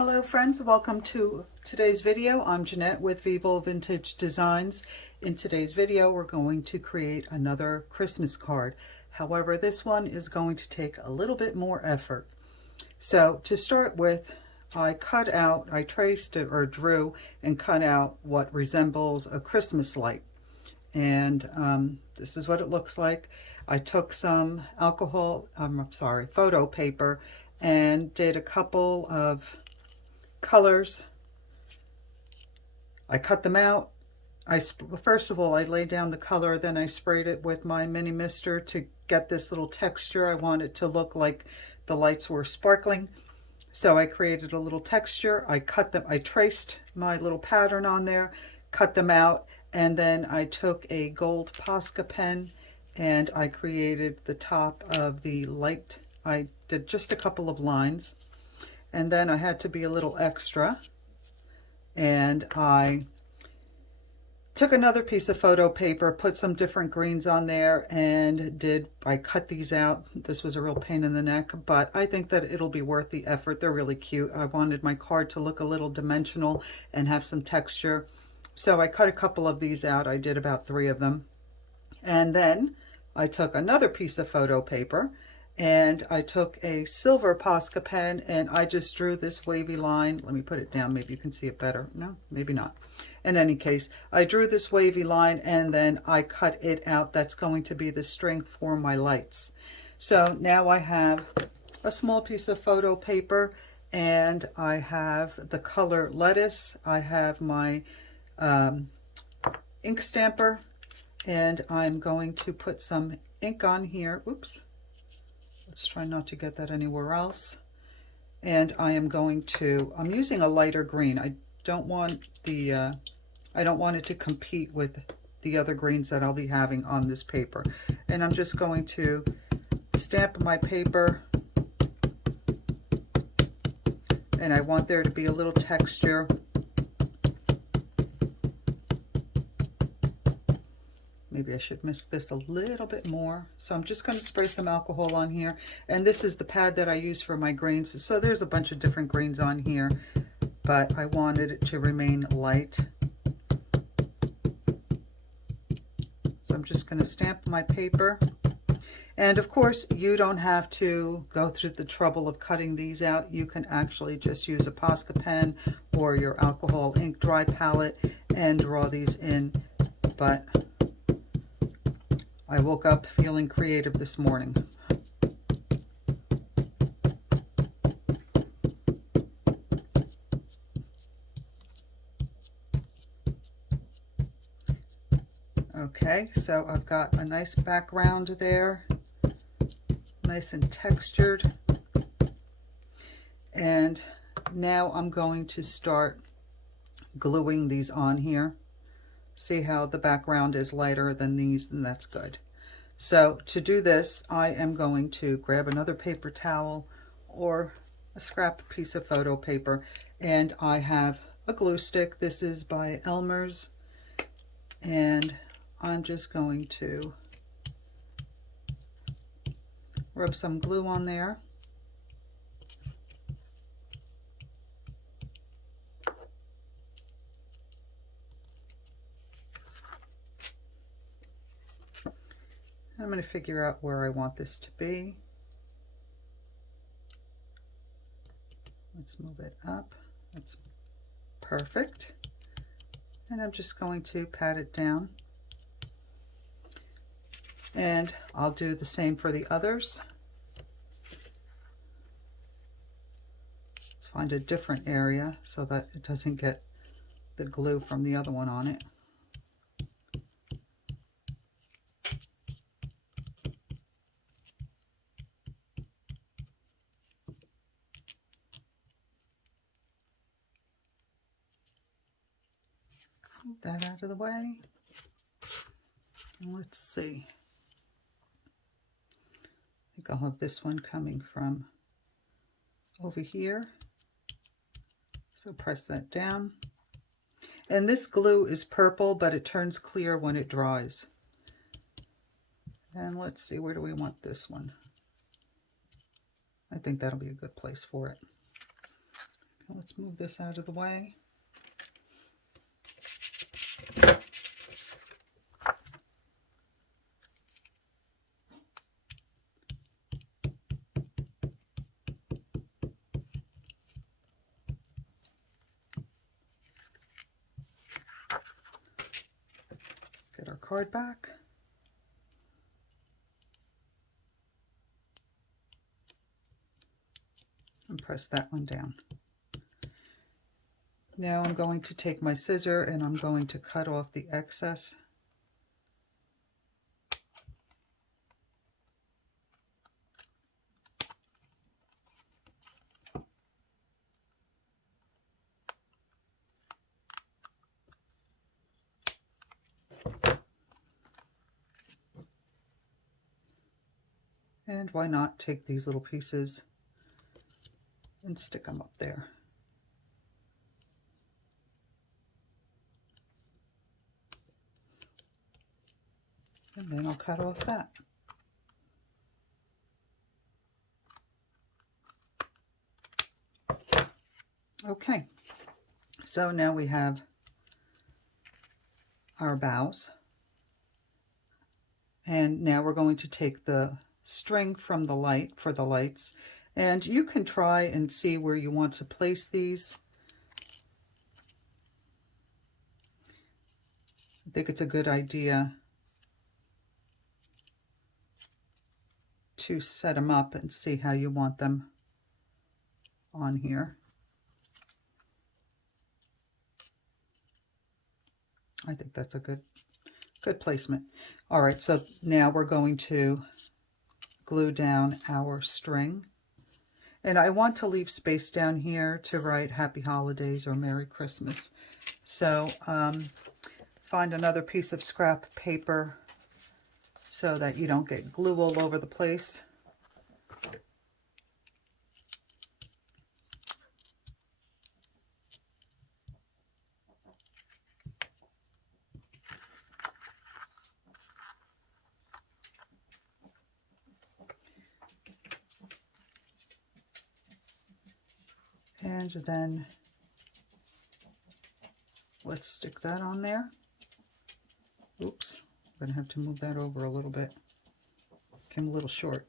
Hello friends, welcome to today's video. I'm Jeanette with Vivo Vintage Designs. In today's video we're going to create another Christmas card. However, this one is going to take a little bit more effort. So to start with, I traced or drew and cut out what resembles a Christmas light. And this is what it looks like. I took some photo paper and did a couple of colors. I cut them out. First of all, I laid down the color, then I sprayed it with my mini mister to get this little texture. I want it to look like the lights were sparkling. So I created a little texture. I traced my little pattern on there, cut them out, and then I took a gold Posca pen and I created the top of the light. I did just a couple of lines. And then I had to be a little extra, and I took another piece of photo paper, put some different greens on there, and I cut these out. This was a real pain in the neck, but I think that it'll be worth the effort. They're really cute. I wanted my card to look a little dimensional and have some texture. So I cut a couple of these out. I did about 3 of them. And then I took another piece of photo paper and I took a silver Posca pen and I just drew this wavy line. Let me put it down, maybe you can see it better. No, maybe not. In any case, I drew this wavy line and then I cut it out. That's going to be the string for my lights. So now I have a small piece of photo paper and I have the color lettuce. I have my ink stamper and I'm going to put some ink on here. Oops. Let's try not to get that anywhere else. And I'm using a lighter green. I don't want it to compete with the other greens that I'll be having on this paper. And I'm just going to stamp my paper. And I want there to be a little texture. Maybe I should mist this a little bit more. So I'm just going to spray some alcohol on here. And this is the pad that I use for my greens. So there's a bunch of different greens on here, but I wanted it to remain light. So I'm just going to stamp my paper. And of course, you don't have to go through the trouble of cutting these out. You can actually just use a Posca pen or your alcohol ink dry palette and draw these in. But I woke up feeling creative this morning. Okay, so I've got a nice background there, nice and textured. And now I'm going to start gluing these on here. See how the background is lighter than these, and that's good. So to do this, I am going to grab another paper towel or a scrap piece of photo paper, and I have a glue stick. This is by Elmer's, and I'm just going to rub some glue on there. I'm going to figure out where I want this to be. Let's move it up. That's perfect. And I'm just going to pat it down. And I'll do the same for the others. Let's find a different area so that it doesn't get the glue from the other one on it. Move that out of the way. And let's see. I think I'll have this one coming from over here. So press that down. And this glue is purple, but it turns clear when it dries. And let's see, where do we want this one? I think that'll be a good place for it. Let's move this out of the way. Get our card back. And press that one down. Now I'm going to take my scissor and I'm going to cut off the excess. And why not take these little pieces and stick them up there. And then I'll cut off that. Okay, so now we have our bows. And now we're going to take the string from the light for the lights. And you can try and see where you want to place these. I think it's a good idea to set them up and see how you want them on here. I think that's a good placement. All right, so now we're going to glue down our string. And I want to leave space down here to write Happy Holidays or Merry Christmas. So find another piece of scrap paper so that you don't get glue all over the place. And then let's stick that on there. Oops, I'm gonna have to move that over a little bit. Came a little short.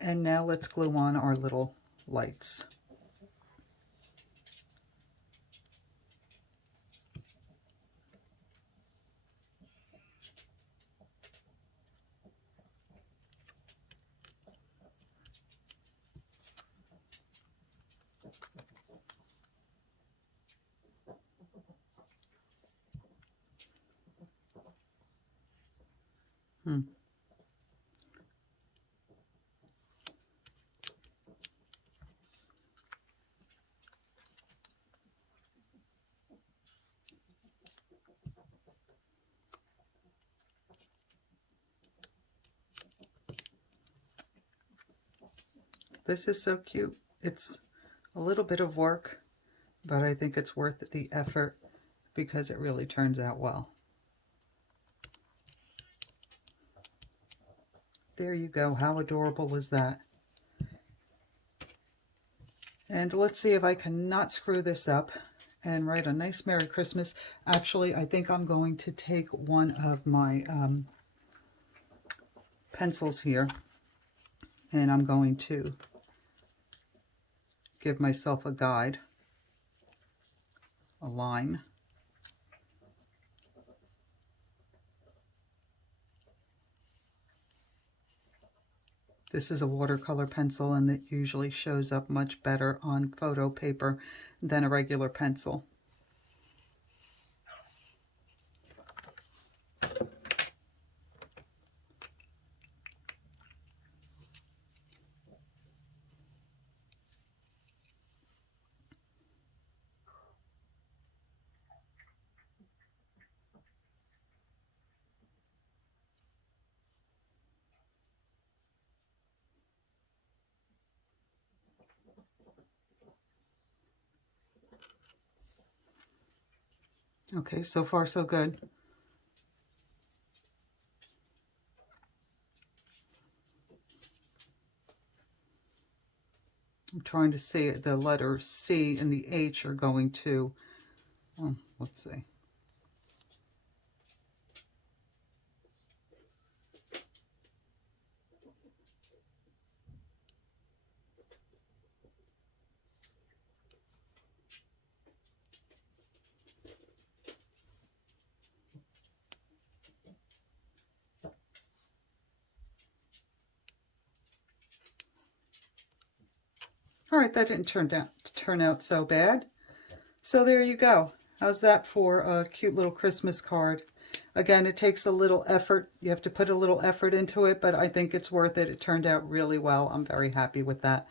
And now let's glue on our little lights. This is so cute. It's a little bit of work, but I think it's worth the effort because it really turns out well. There you go. How adorable is that? And let's see if I can not screw this up and write a nice Merry Christmas. Actually, I think I'm going to take one of my pencils here and I'm going to give myself a guide, a line. This is a watercolor pencil and it usually shows up much better on photo paper than a regular pencil. Okay, so far so good. I'm trying to see the letter C and the H are going to, let's see. All right, that didn't turn out so bad. So there you go. How's that for a cute little Christmas card? Again, it takes a little effort. You have to put a little effort into it, but I think it's worth it. It turned out really well. I'm very happy with that.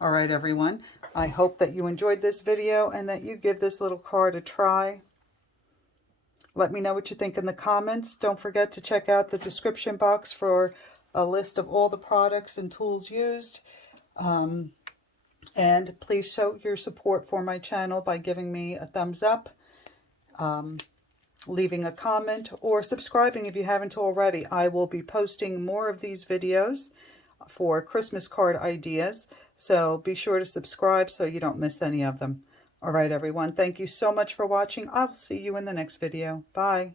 All right, everyone. I hope that you enjoyed this video and that you give this little card a try. Let me know what you think in the comments. Don't forget to check out the description box for a list of all the products and tools used. And please show your support for my channel by giving me a thumbs up, leaving a comment, or subscribing if you haven't already. I will be posting more of these videos for Christmas card ideas, so be sure to subscribe so you don't miss any of them. All right, everyone. Thank you so much for watching. I'll see you in the next video. Bye.